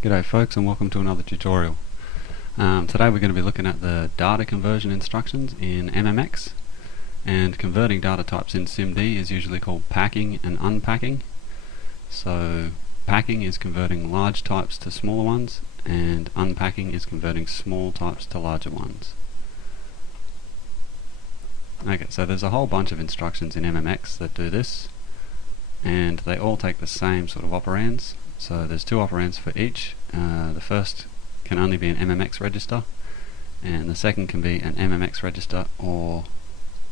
G'day folks, and welcome to another tutorial. Today we're going to be looking at the data conversion instructions in MMX, and converting data types in SIMD is usually called packing and unpacking. So packing is converting large types to smaller ones, and unpacking is converting small types to larger ones. Okay, so there's a whole bunch of instructions in MMX that do this, and they all take the same sort of operands. So there's two operands for each. The first can only be an MMX register, and the second can be an MMX register or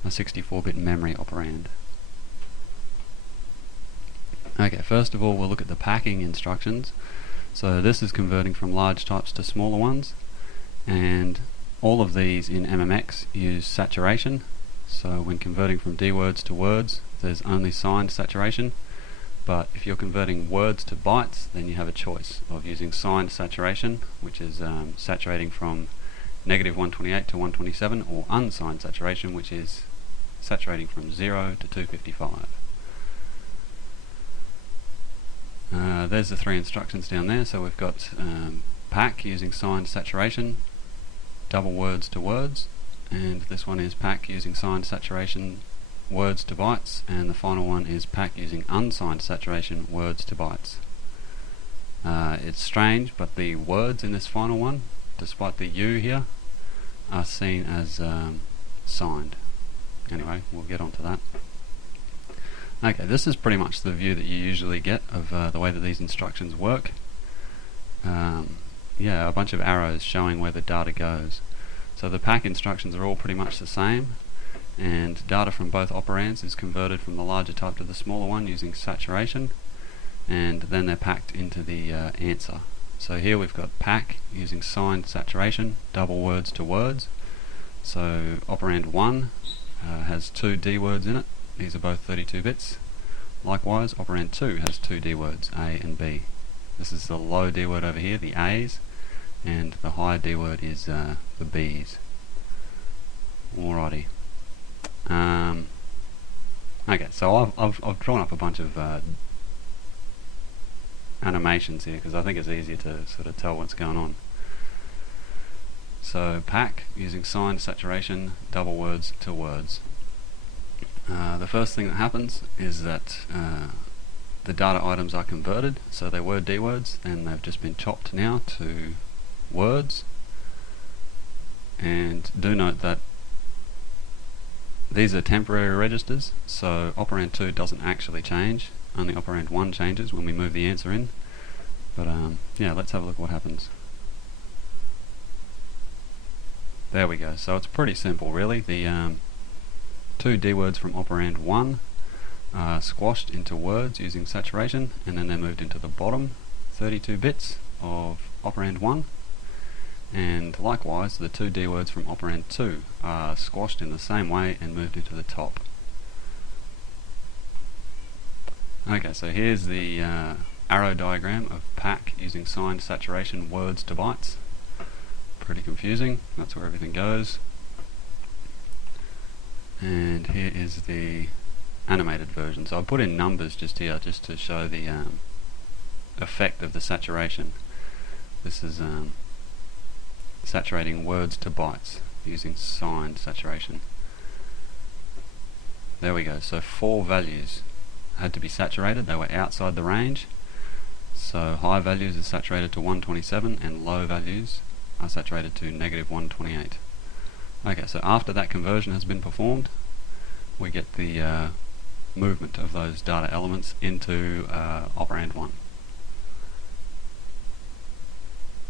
a 64-bit memory operand. Okay, first of all we'll look at the packing instructions. So this is converting from large types to smaller ones, and all of these in MMX use saturation. So when converting from D words to words, there's only signed saturation. But if you're converting words to bytes, then you have a choice of using signed saturation, which is saturating from -128 to 127, or unsigned saturation, which is saturating from 0 to 255. There's the three instructions down there. So we've got pack using signed saturation, double words to words, and this one is pack using signed saturation, words to bytes, and the final one is pack using unsigned saturation, words to bytes. It's strange, but the words in this final one, despite the U here, are seen as signed. Anyway, we'll get onto that. Okay, this is pretty much the view that you usually get of the way that these instructions work. Yeah, a bunch of arrows showing where the data goes. So the pack instructions are all pretty much the same, and data from both operands is converted from the larger type to the smaller one using saturation, and then they're packed into the answer. So here we've got pack using signed saturation, double words to words. So operand 1 has two D words in it. These are both 32 bits. Likewise, operand 2 has two D words, A and B. This is the low D word over here, the A's, and the high D word is the B's. Alrighty. Okay, so I've drawn up a bunch of animations here because I think it's easier to sort of tell what's going on. So pack using signed saturation, double words to words. The first thing that happens is that the data items are converted. So they were D words, and they've just been chopped now to words. And do note that these are temporary registers, so operand 2 doesn't actually change, only operand 1 changes when we move the answer in. But yeah, let's have a look what happens. There we go. So it's pretty simple really. The two D words from operand 1 are squashed into words using saturation, and then they're moved into the bottom 32 bits of operand 1. And likewise, the two D words from operand 2 are squashed in the same way and moved into the top. Okay, so here's the arrow diagram of pack using signed saturation, words to bytes. Pretty confusing. That's where everything goes. And here is the animated version. So I put in numbers just here just to show the effect of the saturation. This is saturating words to bytes using signed saturation. There we go. So 4 values had to be saturated. They were outside the range. So high values is saturated to 127, and low values are saturated to -128. Okay, so after that conversion has been performed, we get the movement of those data elements into operand 1.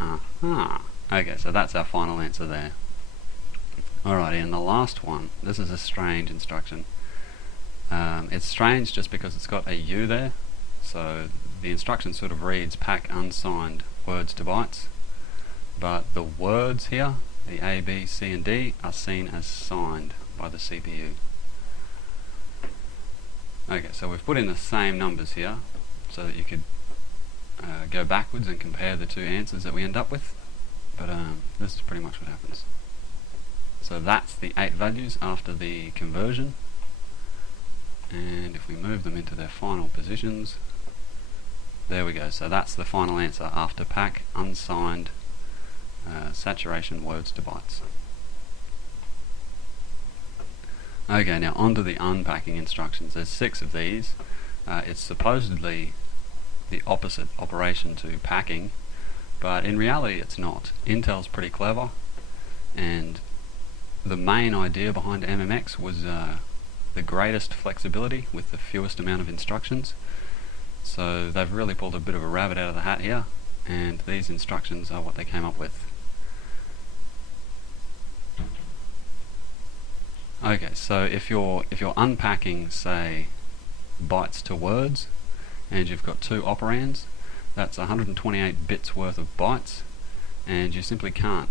Aha! Okay, so that's our final answer there. Alrighty, and the last one, this is a strange instruction. It's strange just because it's got a U there. So the instruction sort of reads pack unsigned words to bytes, but the words here, the A, B, C and D, are seen as signed by the CPU. Okay, so we've put in the same numbers here so that you could go backwards and compare the two answers that we end up with. But this is pretty much what happens. So that's the 8 values after the conversion, and if we move them into their final positions, There we go. So that's the final answer after pack unsigned saturation words to bytes. Okay, now onto the unpacking instructions. There's 6 of these. It's supposedly the opposite operation to packing, but in reality it's not. Intel's pretty clever, and the main idea behind MMX was the greatest flexibility with the fewest amount of instructions. So they've really pulled a bit of a rabbit out of the hat here, and these instructions are what they came up with. Okay, so if you're unpacking, say, bytes to words, and you've got 2 operands, that's 128 bits worth of bytes, and you simply can't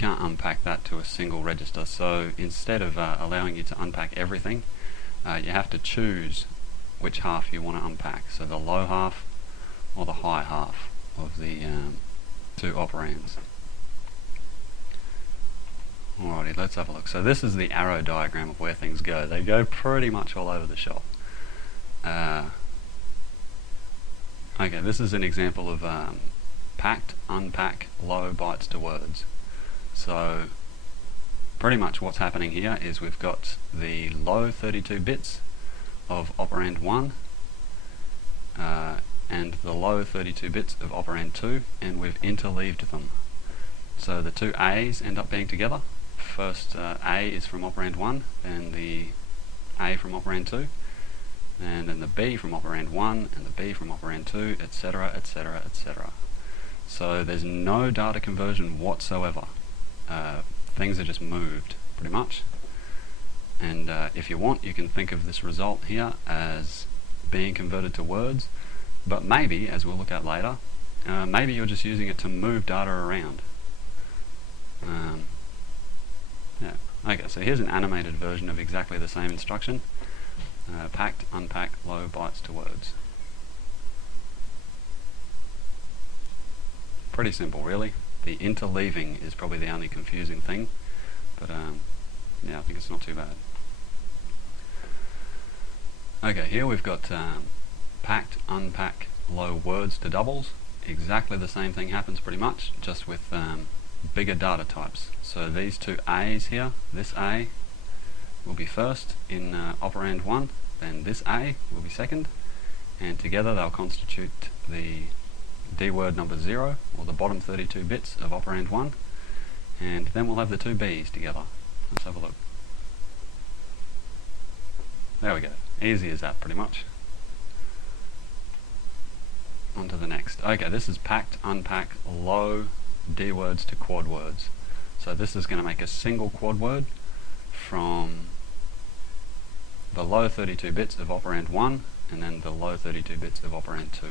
unpack that to a single register. So instead of allowing you to unpack everything, you have to choose which half you want to unpack, so the low half or the high half of the 2 operands. Alrighty, let's have a look. So this is the arrow diagram of where things go. They go pretty much all over the shop. Okay, this is an example of packed, unpack, low bytes to words. So pretty much what's happening here is we've got the low 32 bits of operand 1 and the low 32 bits of operand 2, and we've interleaved them. So the 2 A's end up being together. First A is from operand 1, then the A from operand 2, and then the B from operand 1, and the B from operand 2, etc, etc, etc. So there's no data conversion whatsoever. Things are just moved, pretty much. And if you want, you can think of this result here as being converted to words, but maybe, as we'll look at later, maybe you're just using it to move data around. Yeah. Okay, so here's an animated version of exactly the same instruction. Packed, unpack, low bytes to words. Pretty simple, really. The interleaving is probably the only confusing thing, but yeah, I think it's not too bad. Okay, here we've got packed, unpack, low words to doubles. Exactly the same thing happens pretty much, just with bigger data types. So these 2 A's here, this A will be first in operand 1, then this A will be second, and together they'll constitute the D word number 0, or the bottom 32 bits of operand 1, and then we'll have the 2 B's together. Let's have a look. There we go. Easy as that, pretty much. On to the next. Okay, this is packed, unpack, low D words to quad words. So this is going to make a single quad word from the low 32 bits of operand 1 and then the low 32 bits of operand 2.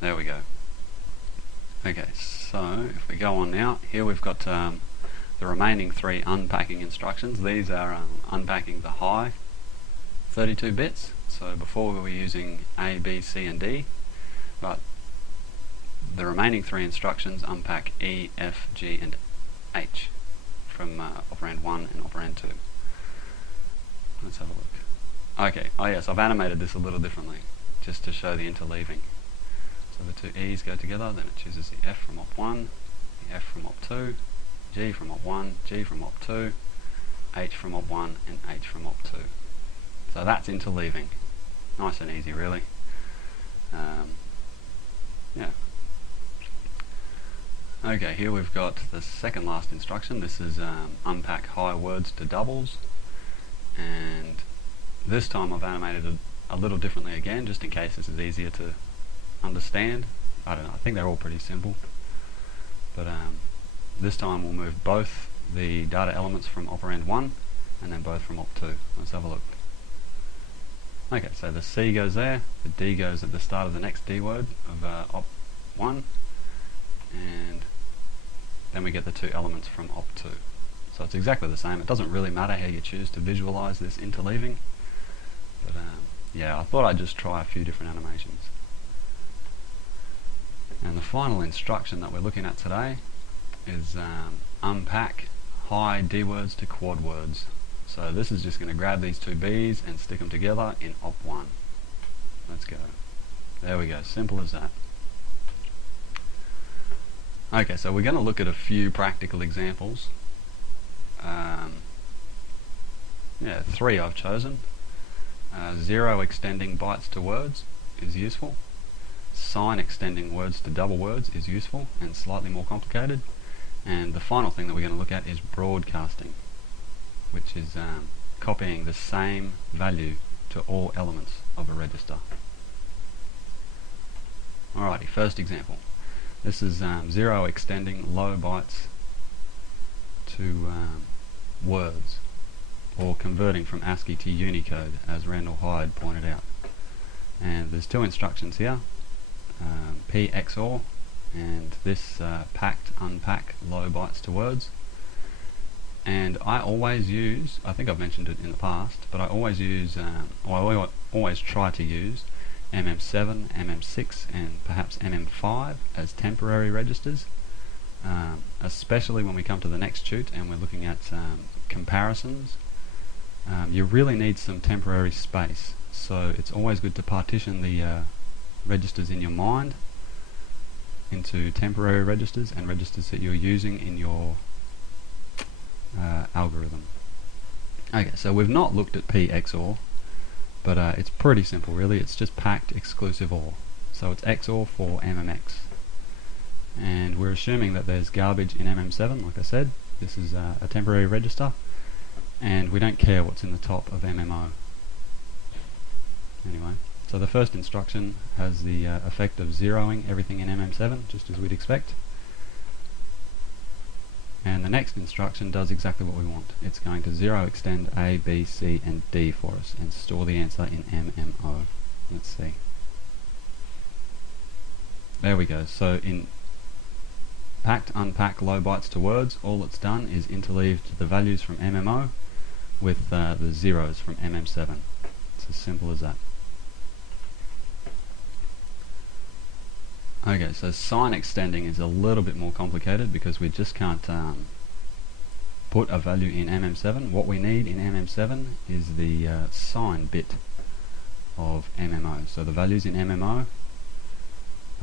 There we go. Okay, so if we go on now, here we've got the remaining 3 unpacking instructions. These are unpacking the high 32 bits. So before we were using A, B, C and D, but the remaining 3 instructions unpack E, F, G and H from operand 1 and operand 2. Let's have a look. Okay, oh yes, I've animated this a little differently just to show the interleaving. So the 2 E's go together, then it chooses the F from op 1, the F from op 2, G from op 1, G from op 2, H from op 1 and H from op 2. So that's interleaving. Nice and easy, really. Yeah. Okay, here we've got the second last instruction. This is unpack high words to doubles, and this time I've animated it a little differently again, just in case this is easier to understand. I don't know, I think they're all pretty simple, but this time we'll move both the data elements from operand 1 and then both from op 2. Let's have a look. Okay, so the C goes there, the D goes at the start of the next D word of op 1, and then we get the 2 elements from op 2. So it's exactly the same. It doesn't really matter how you choose to visualize this interleaving, but yeah, I thought I'd just try a few different animations. And the final instruction that we're looking at today is unpack high D words to quad words. So this is just going to grab these two B's and stick them together in op1. Let's go. There we go, simple as that. Okay, so we're going to look at a few practical examples. Yeah, 3 I've chosen. 0 extending bytes to words is useful. Sign extending words to double words is useful and slightly more complicated. And the final thing that we're going to look at is broadcasting, which is copying the same value to all elements of a register. Alrighty, first example. This is 0 extending low bytes to words, or converting from ASCII to Unicode, as Randall Hyde pointed out. And there's 2 instructions here, P XOR and this packed unpack low bytes to words. And I always use, I think I've mentioned it in the past, but I always use, or I always try to use MM7, MM6 and perhaps MM5 as temporary registers, especially when we come to the next tute and we're looking at comparisons. You really need some temporary space, so it's always good to partition the registers in your mind into temporary registers and registers that you're using in your algorithm. Okay, so we've not looked at P XOR, but it's pretty simple really. It's just packed exclusive OR. So it's XOR for MMX. And we're assuming that there's garbage in MM7, like I said. This is a temporary register, and we don't care what's in the top of MMO. Anyway, so the first instruction has the effect of zeroing everything in MM7, just as we'd expect. And the next instruction does exactly what we want. It's going to 0 extend A, B, C and D for us and store the answer in MMO. Let's see. There we go. So in packed unpack low bytes to words, all it's done is interleaved the values from MMO with the zeros from MM7. It's as simple as that. Okay, so sign extending is a little bit more complicated because we just can't put a value in MM7. What we need in MM7 is the sign bit of MMO. So the values in MMO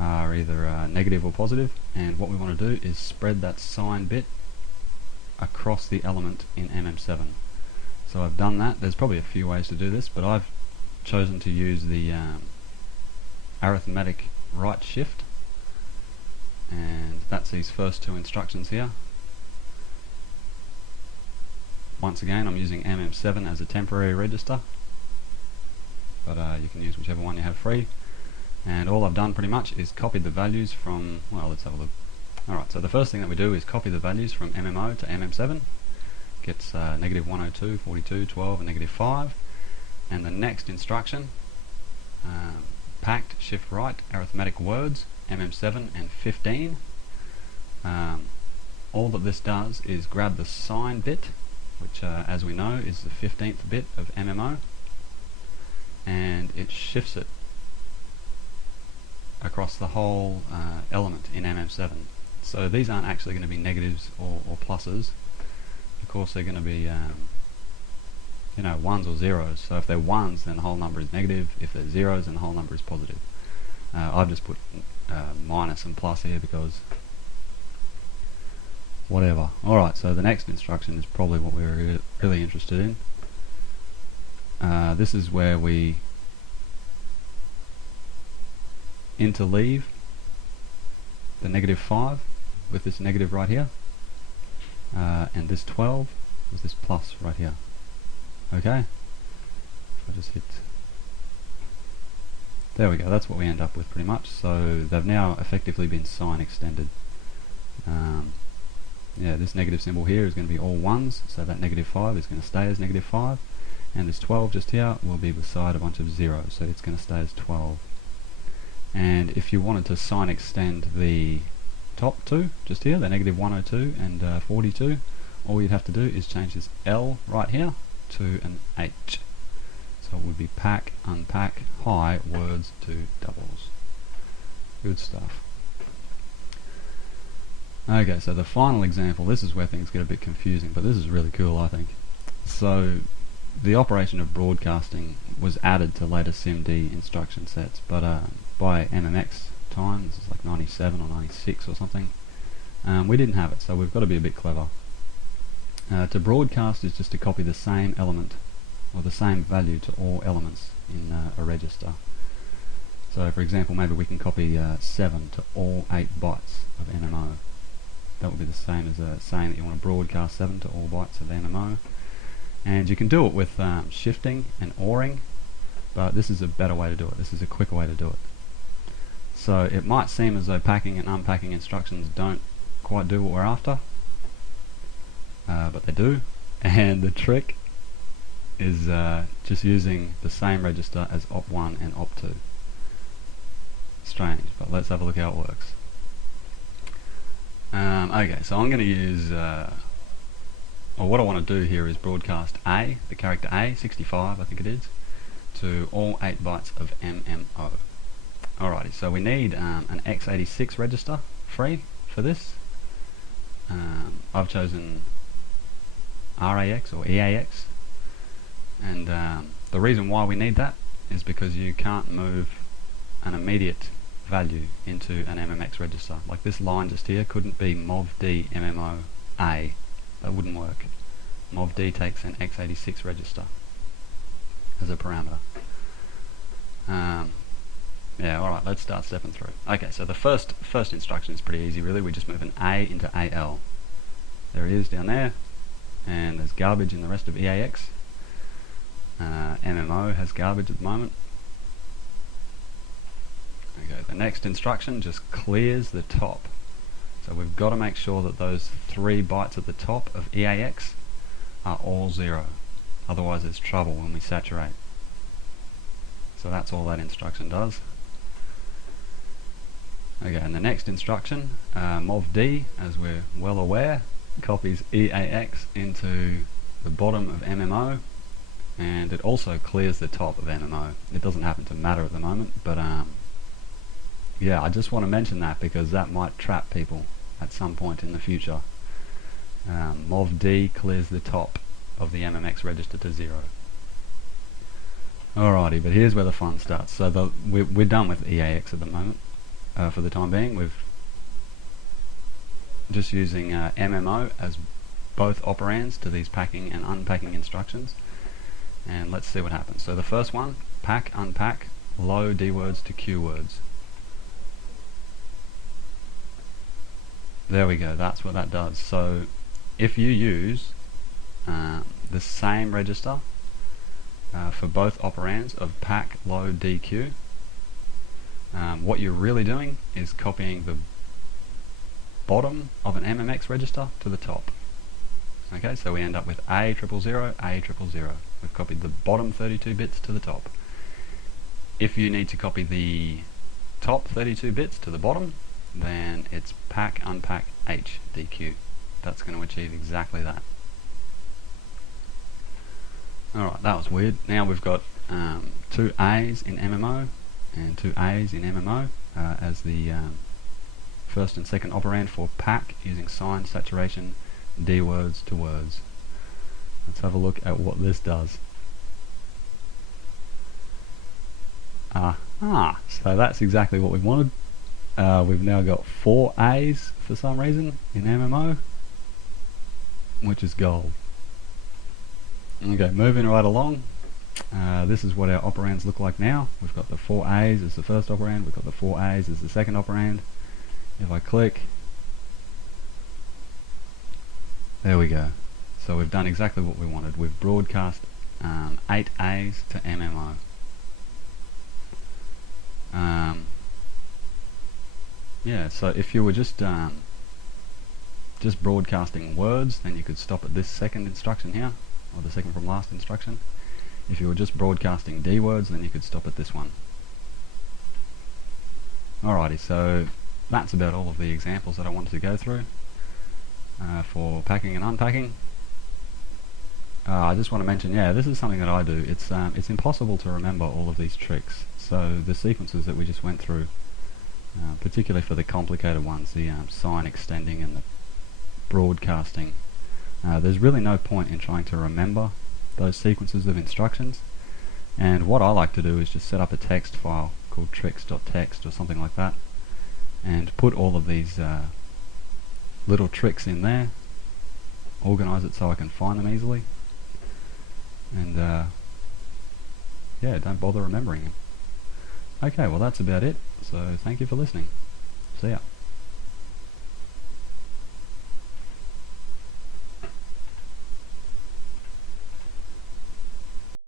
are either negative or positive, and what we want to do is spread that sign bit across the element in MM7. So I've done that. There's probably a few ways to do this, but I've chosen to use the arithmetic right shift, and that's these first 2 instructions here. Once again, I'm using MM7 as a temporary register, but you can use whichever one you have free. And all I've done pretty much is copied the values from, well, let's have a look. Alright, so the first thing that we do is copy the values from MMO to MM7. Gets negative 102, 42, 12 and negative 5. And the next instruction, packed shift right arithmetic words, MM7 and 15. All that this does is grab the sign bit, which as we know is the 15th bit of MMO, and it shifts it across the whole element in MM7. So these aren't actually going to be negatives or pluses. Of course they're going to be you know, ones or zeros. So if they're ones, then the whole number is negative. If they're zeros, then the whole number is positive. I've just put minus and plus here because whatever. Alright, so the next instruction is probably what we're really interested in. This is where we interleave the negative 5 with this negative right here, and this 12 with this plus right here. Okay, if I just hit, there we go, that's what we end up with pretty much. So they've now effectively been sign extended. Yeah, this negative symbol here is going to be all ones, so that negative 5 is going to stay as negative 5, and this 12 just here will be beside a bunch of zeros, so it's going to stay as 12. And if you wanted to sign extend the top 2 just here, the negative 102 and 42, all you'd have to do is change this L right here to an H. So it would be pack, unpack, high words to doubles. Good stuff. Okay, so the final example, this is where things get a bit confusing, but this is really cool, I think. So the operation of broadcasting was added to later SIMD instruction sets, but by MMX time, this is like 97 or 96 or something, we didn't have it, so we've got to be a bit clever. To broadcast is just to copy the same element or the same value to all elements in a register. So for example, maybe we can copy 7 to all 8 bytes of MMO. That would be the same as saying that you want to broadcast 7 to all bytes of MMO. And you can do it with shifting and ORing, but this is a better way to do it. This is a quicker way to do it. So it might seem as though packing and unpacking instructions don't quite do what we're after, but they do. And the trick is just using the same register as op1 and op2. Strange, but let's have a look how it works. Okay, so I'm going to use, or what I want to do here is broadcast A, the character A, 65 I think it is, to all 8 bytes of MMO. Alrighty, so we need an x86 register free for this. I've chosen RAX or EAX, and the reason why we need that is because you can't move an immediate value into an MMX register. Like this line just here couldn't be MOV-D MMO A. That wouldn't work. MOV-D takes an x86 register as a parameter. Yeah, alright, let's start stepping through. Okay, so the first instruction is pretty easy really. We just move an A into AL. There it is down there, and there's garbage in the rest of EAX. MMO has garbage at the moment. Okay, the next instruction just clears the top. So we've got to make sure that those 3 bytes at the top of EAX are all 0. Otherwise there's trouble when we saturate. So that's all that instruction does. Okay, and the next instruction, MOV-D, as we're well aware, copies EAX into the bottom of MMO, and it also clears the top of MMO. It doesn't happen to matter at the moment, but yeah, I just want to mention that because that might trap people at some point in the future. MOV-D clears the top of the MMX register to 0. Alrighty, but here's where the fun starts. So we're done with EAX at the moment. For the time being, we've just using MMO as both operands to these packing and unpacking instructions. And let's see what happens. So the first one, pack, unpack, low D words to Q words. There we go, that's what that does. So if you use the same register for both operands of pack, load, DQ, what you're really doing is copying the bottom of an MMX register to the top. Okay, so we end up with A000, A000. We've copied the bottom 32 bits to the top. If you need to copy the top 32 bits to the bottom, then it's pack, unpack, H, DQ. That's going to achieve exactly that. Alright, that was weird. Now we've got 2 A's in MMO and 2 A's in MMO as the first and second operand for pack using sign saturation D words to words. Let's have a look at what this does. So that's exactly what we wanted. We've now got 4 A's for some reason in MMO, which is gold. Okay, moving right along. This is what our operands look like now. We've got the 4 A's as the first operand, we've got the 4 A's as the second operand. If I click, there we go. So we've done exactly what we wanted. We've broadcast 8 A's to MMO. Yeah, so if you were just broadcasting words, then you could stop at this second instruction here, or the second from last instruction. If you were just broadcasting D words, then you could stop at this one. Alrighty, so that's about all of the examples that I wanted to go through for packing and unpacking. I just want to mention, yeah, this is something that I do. It's impossible to remember all of these tricks. So the sequences that we just went through, particularly for the complicated ones, the sign extending and the broadcasting, There's really no point in trying to remember those sequences of instructions, and what I like to do is just set up a text file called tricks.txt or something like that, and put all of these little tricks in there, organize it so I can find them easily, and yeah, don't bother remembering them. Okay, well that's about it, so thank you for listening. See ya.